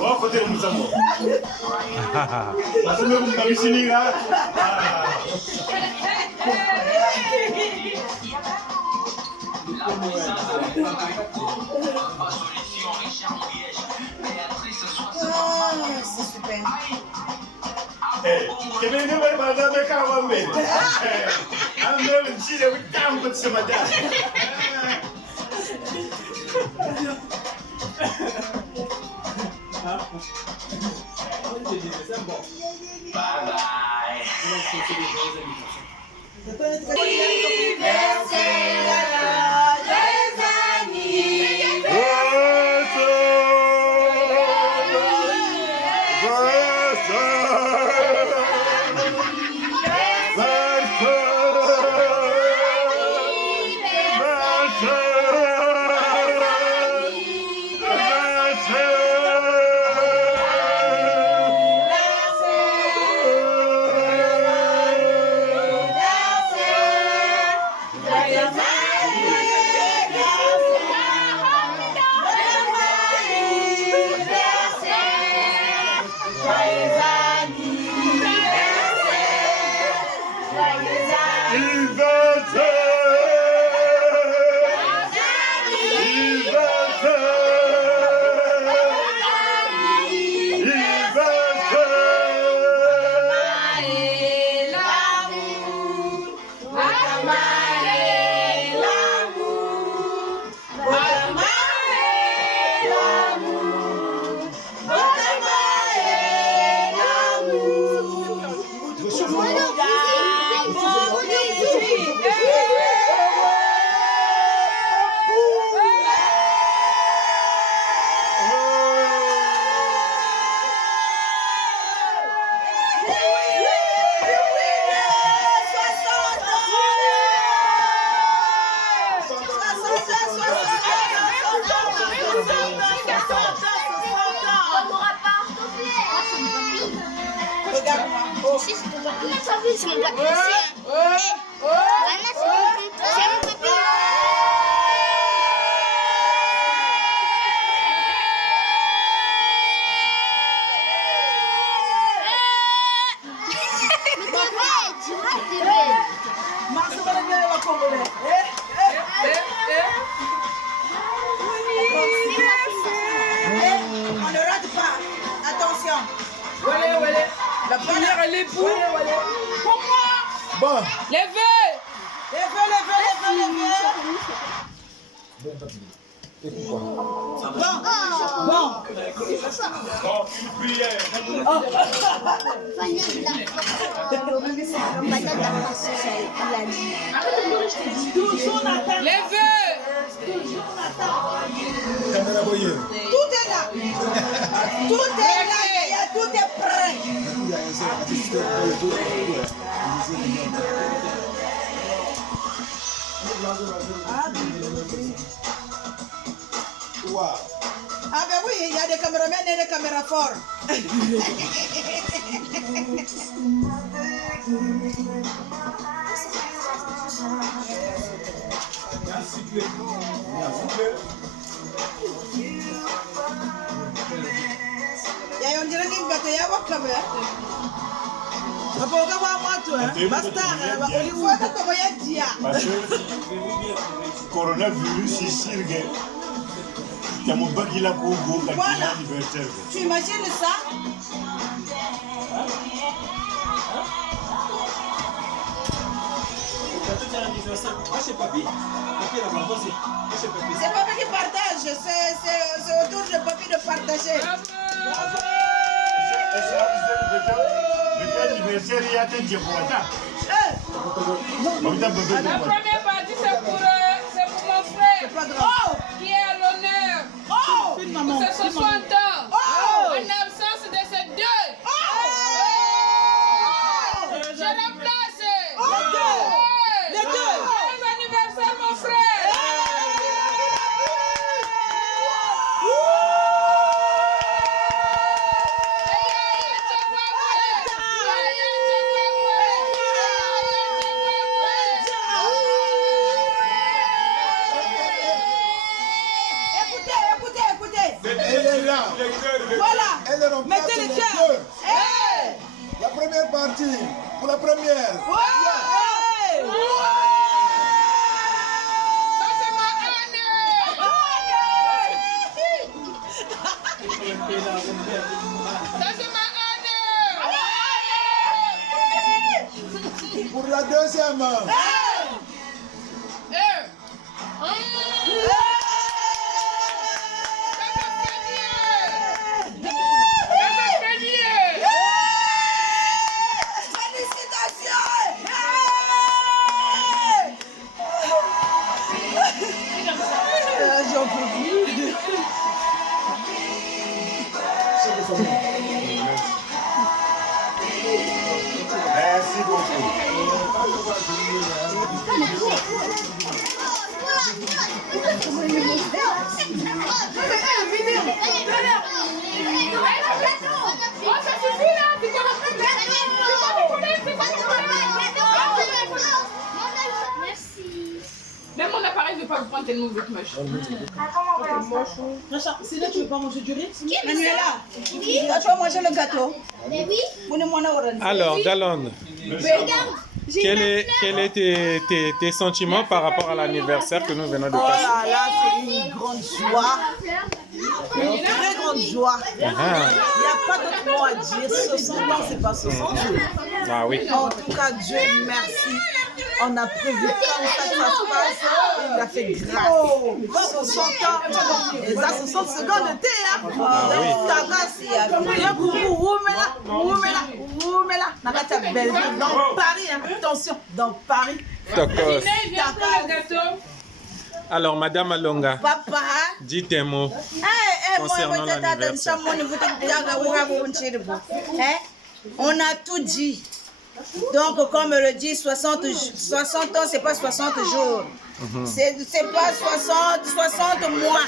Oh, côté nous avons. Parce que nous avons ici là. C'est super. Eh, que vem de vai mandar me calma mesmo. Ando no dia de campo de cima dela. Bye bye. C'est mon papier. Voilà, c'est mon papier. On ne rate pas. Attention. La première, elle est pour moi. Bon. Levez. Bon. Oh, une prière. Levez. Tout est là. Tout est là. Tout est prêt. Wow. Ah ben oui, il y a des caméramans et des caméras forts. Ya on dirait qu'il va te y avoir quand même. Papa, on va voir moi, toi. Basta, Il faut que tu voyais dire. Parce que coronavirus ici, regarde. Il y a mon bac qui l'a pour vous, quand il Voilà. a l'anniversaire. Tu imagines ça? C'est papi. C'est papa qui partage. C'est autour de papi de partager. Le anniversaire, il y a un petit La première partie, c'est pour mon frère. Pas grave. Qui est à l'honneur. Oh! Pour ses 60 ans. Oh! En absence de ces deux. Je remplace. Les deux. Joyeux anniversaire, mon frère. Écoutez. Elle est là. les cœurs, les Voilà. Elle remplace Mettez les les cœurs. cœurs. Hey. La première partie, pour la première. Ouais. Ça, c'est ma Anne. Ça, c'est ma Anne. Pour la deuxième. J'en peux plus. Merci beaucoup. Même mon appareil ne veut pas vous prendre tellement vous êtes moche. C'est là tu veux pas manger du riz? Manuela, tu vas manger le gâteau. Mais oui. Alors, Dalon, quel est tes sentiments par rapport à l'anniversaire que nous venons de Oh passer? là là, c'est une grande joie. Une très grande joie. Il n'y a pas d'autre mot à dire. 60 ans, c'est pas 60 jours. Ah oui. En tout cas, Dieu merci. On a prévu comme ça que ça se passe. Il a fait grâce. 60 ans. Et ça, 60 secondes de thé. Ta grâce. Dans Paris, attention, dans Paris. D'accord. Viens prendre le gâteau. Alors, Madame Alonga, Papa. dites un mot concernant l'anniversaire. On a tout dit. Donc, comme le dit, 60 ans, c'est pas 60 jours. C'est pas 60 mois.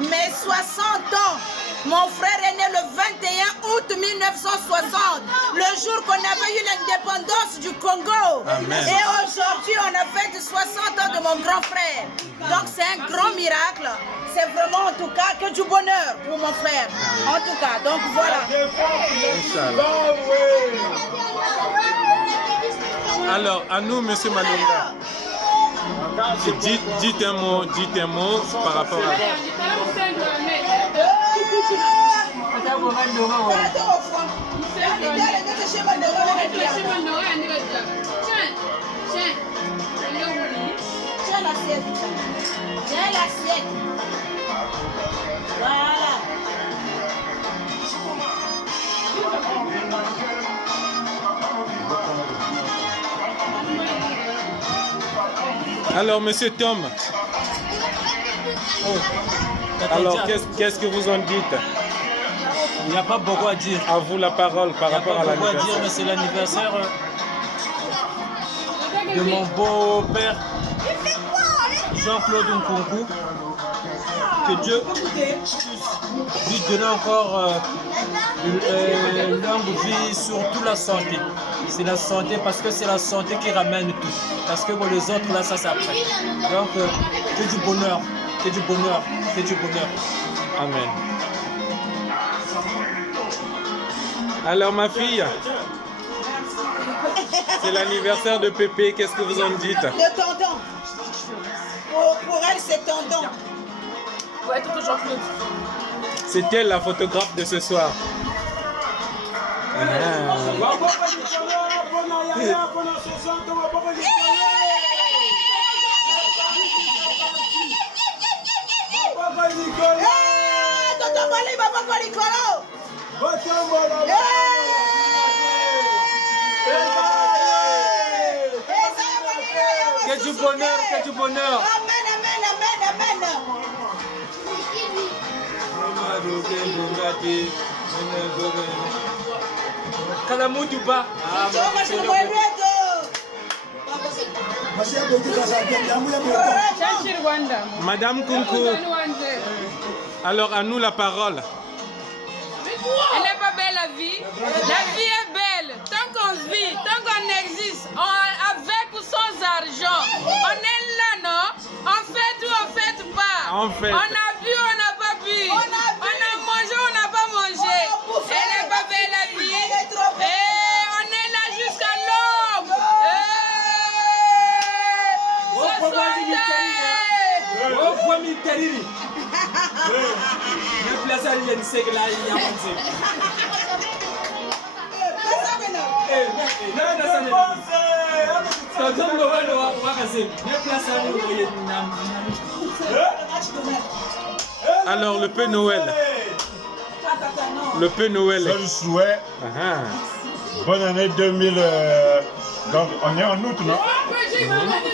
Mais 60 ans. Mon frère est né le 21 août 1960, le jour qu'on avait eu l'indépendance du Congo. Amen. Et aujourd'hui, on a fait 60 ans de mon grand frère. Donc, c'est un grand miracle. C'est vraiment, en tout cas, que du bonheur pour mon frère. En tout cas, donc voilà. Alors, à nous, Monsieur Malonga, dites un mot par rapport à... Tiens l'assiette. Voilà. Alors, Monsieur Tom, alors qu'est-ce que vous en dites? Il n'y a pas beaucoup à dire. À vous la parole par rapport à Il n'y a pas beaucoup à dire, l'anniversaire. mais c'est l'anniversaire de mon beau-père, Jean-Claude Nkunku. Que Dieu lui donne encore une longue vie, surtout la santé. C'est la santé parce que c'est la santé qui ramène tout. Parce que pour les autres, là, ça s'apprête. Donc, que du bonheur, que du bonheur, que du bonheur. Amen. Alors, ma fille, c'est l'anniversaire de Pépé. Qu'est-ce que vous en dites? De tonton. Pour elle, c'est tonton. Ouais, tonton Jean-Claude. C'est elle la photographe de ce soir. Tonton Bali, papa Kolikolo. Que du bonheur, que du bonheur. Amen, amen, amen, amen. Kalamutuba. Madame Kunku, alors à nous la parole. Elle n'est pas belle la vie. La vie est belle. Tant qu'on vit, tant qu'on existe, avec ou sans argent, on est là, non? On fait ou on fait pas. En fait. On a bu, on n'a pas bu. On a mangé, on n'a Alors, le Père Noël. Le Père Noël. Je le souhaite. Bonne année 2000. Donc, on est en août, non?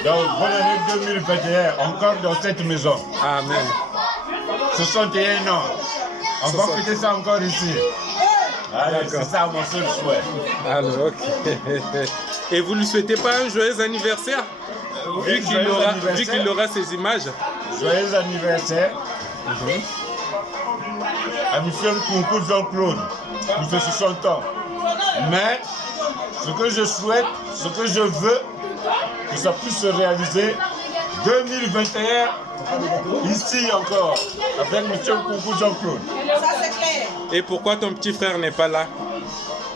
Donc, bonne année 2021, encore dans cette maison. Amen. 61 ans. On va fêter ça encore ici. Allez, c'est ça mon seul souhait. Alors, ok. Et vous ne lui souhaitez pas un joyeux anniversaire? Vu qu'il aura ces images. Joyeux anniversaire. À Michel Concours Jean-Claude pour ses 60 ans. Mais ce que je souhaite, ce que je veux, que ça puisse se réaliser 2021 ici encore, avec Michel Concours Jean-Claude. Ça c'est clair. Et pourquoi ton petit frère n'est pas là?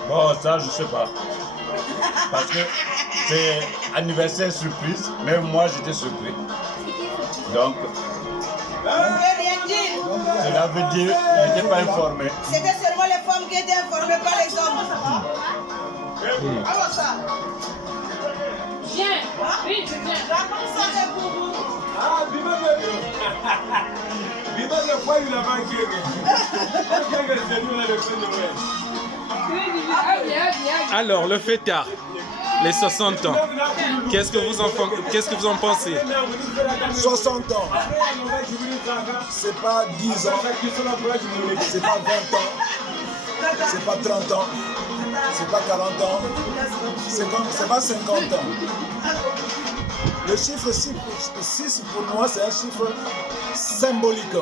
Bon, ça je sais pas. Parce que c'est anniversaire surprise, même moi j'étais surpris. Donc, cela veut dire qu'il n'était pas informé. C'était seulement les femmes qui étaient informées, pas les hommes. Alors ça. Viens, vite, viens. Raconte ça des boubous. Ah, Bima le fois il a manqué. Alors, le fêtard, les 60 ans. Qu'est-ce que vous en pensez? 60 ans. C'est pas 10 ans. C'est pas 20 ans. C'est pas 30 ans. C'est pas 40 ans. C'est pas 50 ans. Le chiffre 6 pour moi, c'est un chiffre symbolique.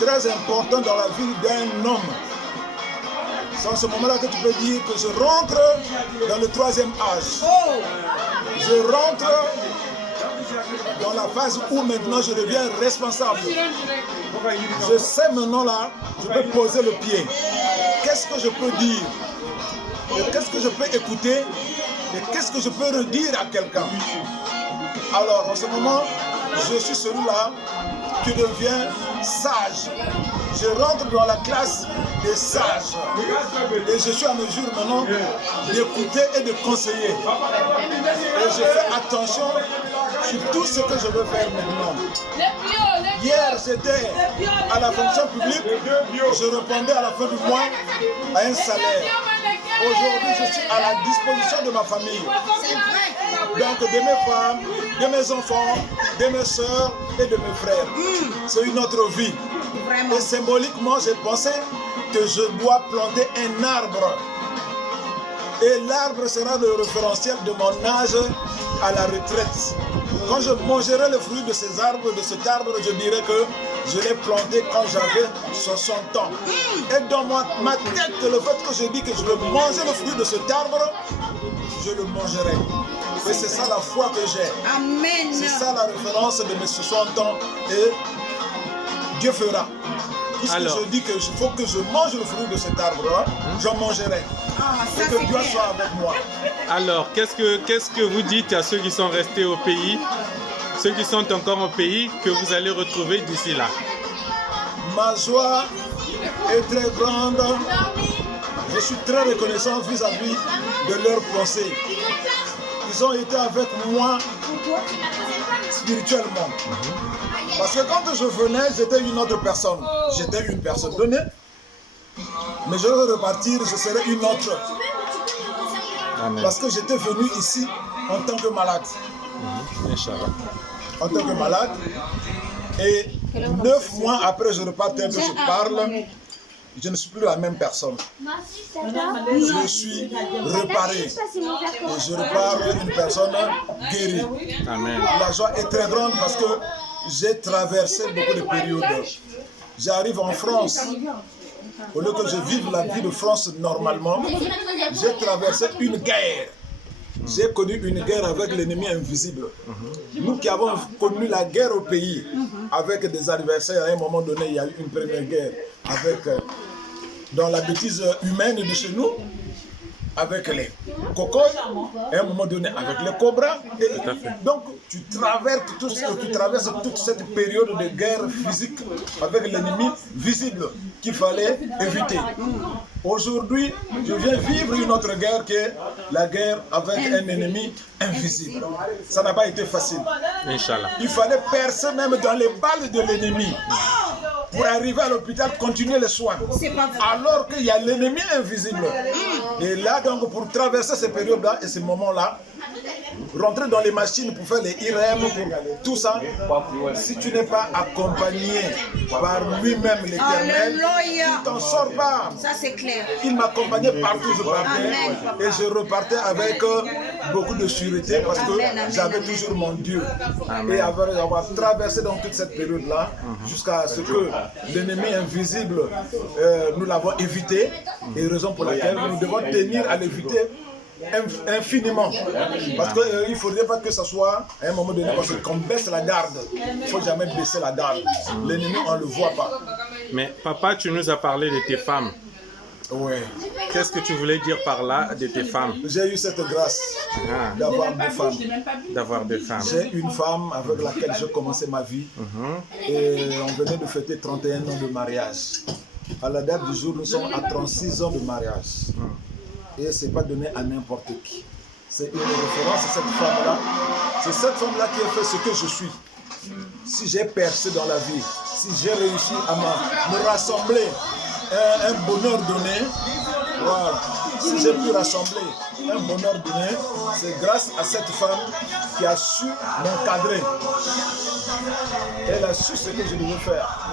Très important dans la vie d'un homme. C'est en ce moment-là que tu peux dire que je rentre dans le 3e âge. Je rentre dans la phase où maintenant je deviens responsable. Je sais maintenant là, je peux poser le pied. Qu'est-ce que je peux dire? Qu'est-ce que je peux écouter? Et qu'est-ce que je peux redire à quelqu'un? Alors en ce moment, je suis celui-là qui devient sage. Je rentre dans la classe des sages. Et je suis à mesure maintenant d'écouter et de conseiller. Et je fais attention sur tout ce que je veux faire maintenant. Hier, j'étais à la fonction publique. Je répondais à la fin du mois à un salaire. Aujourd'hui, je suis à la disposition de ma famille. Donc de mes femmes, de mes enfants, de mes soeurs et de mes frères. C'est une autre vie. Et symboliquement, j'ai pensé que je dois planter un arbre. Et l'arbre sera le référentiel de mon âge à la retraite. Quand je mangerai le fruit de ces arbres, de cet arbre, je dirais que je l'ai planté quand j'avais 60 ans. Et dans ma tête, le fait que je dis que je vais manger le fruit de cet arbre, je le mangerai. Et c'est ça la foi que j'ai. Amen. C'est ça la référence de mes 60 ans. Et Dieu fera. Puisque je dis qu'il faut que je mange le fruit de cet arbre-là, j'en mangerai. Et que Dieu soit avec moi. Alors, qu'est-ce que vous dites à ceux qui sont restés au pays, ceux qui sont encore au pays, que vous allez retrouver d'ici là? Ma joie est très grande. Je suis très reconnaissant vis-à-vis de leurs pensées. Ils ont été avec moi spirituellement. Parce que quand je venais, j'étais une autre personne. J'étais une personne donnée. Mais je vais repartir, je serai une autre. Amen. Parce que j'étais venu ici en tant que malade. En tant que malade. Et 9 mois après, je repars tel que je parle. Je ne suis plus la même personne. Je suis réparé. Et je repars une personne guérie. Amen. La joie est très grande parce que j'ai traversé beaucoup de périodes. J'arrive en France. Au lieu que je vive la vie de France normalement, j'ai traversé une guerre. J'ai connu une guerre avec l'ennemi invisible. Nous qui avons connu la guerre au pays, avec des adversaires, à un moment donné, il y a eu une première guerre avec, dans la bêtise humaine de chez nous, avec les cocoyes, et à un moment donné avec les cobras. Et donc tu traverses toute cette période de guerre physique avec l'ennemi visible qu'il fallait éviter. Aujourd'hui, je viens vivre une autre guerre qui est la guerre avec un ennemi invisible. Ça n'a pas été facile. Inch'Allah. Il fallait percer même dans les balles de l'ennemi pour arriver à l'hôpital, continuer les soins. Alors qu'il y a l'ennemi invisible. Et là, donc, pour traverser ces périodes-là et ces moments-là, rentrer dans les machines pour faire les IRM, pour tout ça, si tu n'es pas accompagné par lui-même l'Éternel, tu ne t'en sors pas. Ça, c'est clair. Il m'accompagnait partout, je partais et je repartais avec beaucoup de sûreté parce que j'avais toujours mon Dieu. Et avoir traversé dans toute cette période-là jusqu'à ce que l'ennemi invisible, nous l'avons évité, et raison pour laquelle nous devons tenir à l'éviter infiniment, parce qu'il ne faudrait pas que ce soit à un moment donné, parce qu'on baisse la garde. Il ne faut jamais baisser la garde. L'ennemi, on ne le voit pas. Mais papa, tu nous as parlé de tes femmes. Oui. Qu'est-ce que tu voulais dire par là de tes femmes? J'ai eu cette grâce d'avoir des femmes. D'avoir des femmes. J'ai une femme avec laquelle j'ai commencé ma vie et on venait de fêter 31 ans de mariage. À la date du jour, nous sommes à 36 ans de mariage. Et ce n'est pas donné à n'importe qui. C'est une référence à cette femme-là. C'est cette femme-là qui a fait ce que je suis. Si j'ai percé dans la vie, si j'ai réussi à me rassembler un bonheur donné, voilà. Si j'ai pu rassembler un bonheur donné, c'est grâce à cette femme qui a su m'encadrer. Elle a su ce que je devais faire.